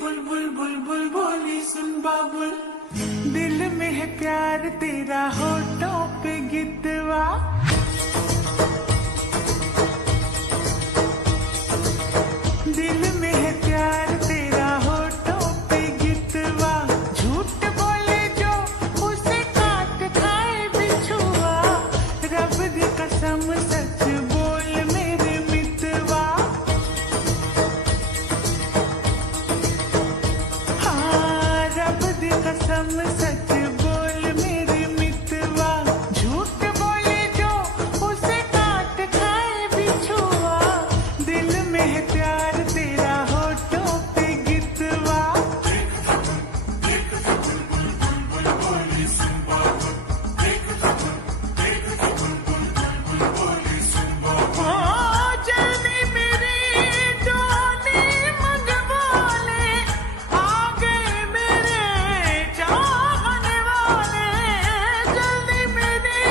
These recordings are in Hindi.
बुलबुल बुलबुल बोली सुन बाबुल, दिल में है प्यार तेरा होठों पे गितवा। दिल में है प्यार तेरा होठों पे गितवा, झूठ बोले जो उसे काट खाए बिछुआ, रब दी कसम सच बोल मेरे मितवा। हाँ रब दी कसम सच बोल मेरे मितवा, झूठ बोले जो उसे काट खाए बिछुआ, दिल में है प्यार तेरा होठों पे गितवा। हाँ जल्दी मेरी डोली मंगवा ले, आ गए मेरे चाहने वाले। जल्दी मेरी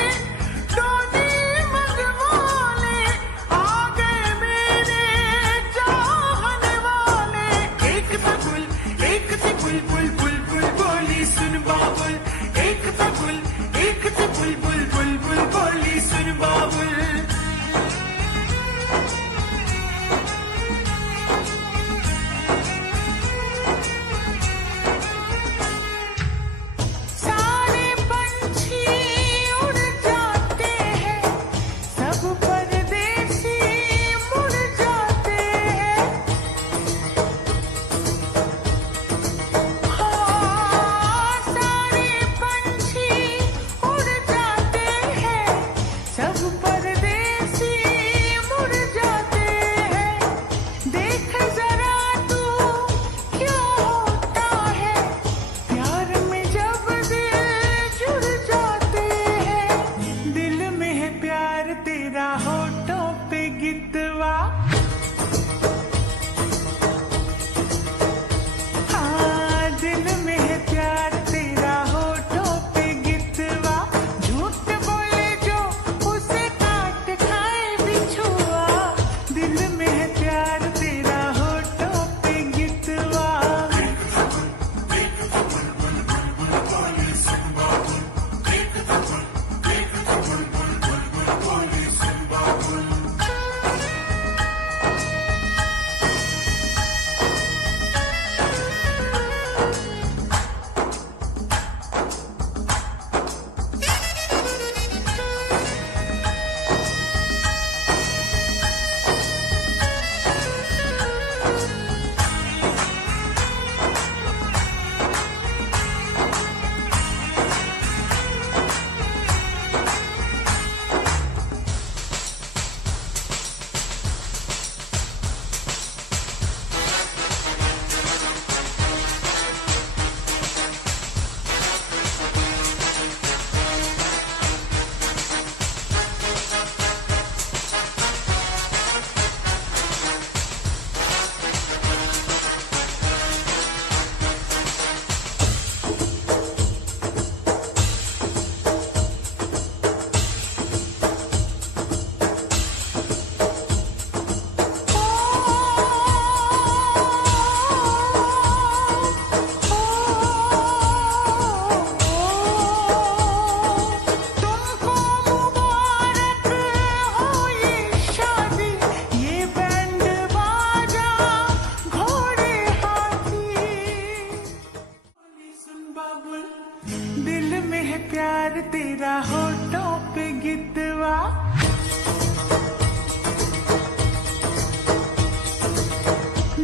डोली मंगवा ले, आ गए मेरे चाहने वाले। एक था बुलबुल बुलबुल बोली सुन बाबुल, एक था बुलबुल बुलबुल बोली सुन बाबुल। सारे पंछी उड़ जाते हैं, सब परदेसी मुड़ जाते हैं। हाँ सारे पंछी उड़ जाते हैं, सब परदेसी मुड़ जाते हैं। देख जरा तू क्या होता है, प्यार में जब दिल जुड़ जाते हैं। दिल में है प्यार तेरा होठों पे गितवा। हाँ दिल में है प्यार तेरा होठों पे गितवा, झूठ बोले जो उसे काट खाए बिछुआ, दिल में है प्यार तेरा होठों पे गितवा। तुमको मुबारक हो ये शादी, ये बैंड बाजा घोड़े हाथी। सुन बाबुल, दिल में है प्यार तेरा होठों पे गितवा।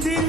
दिल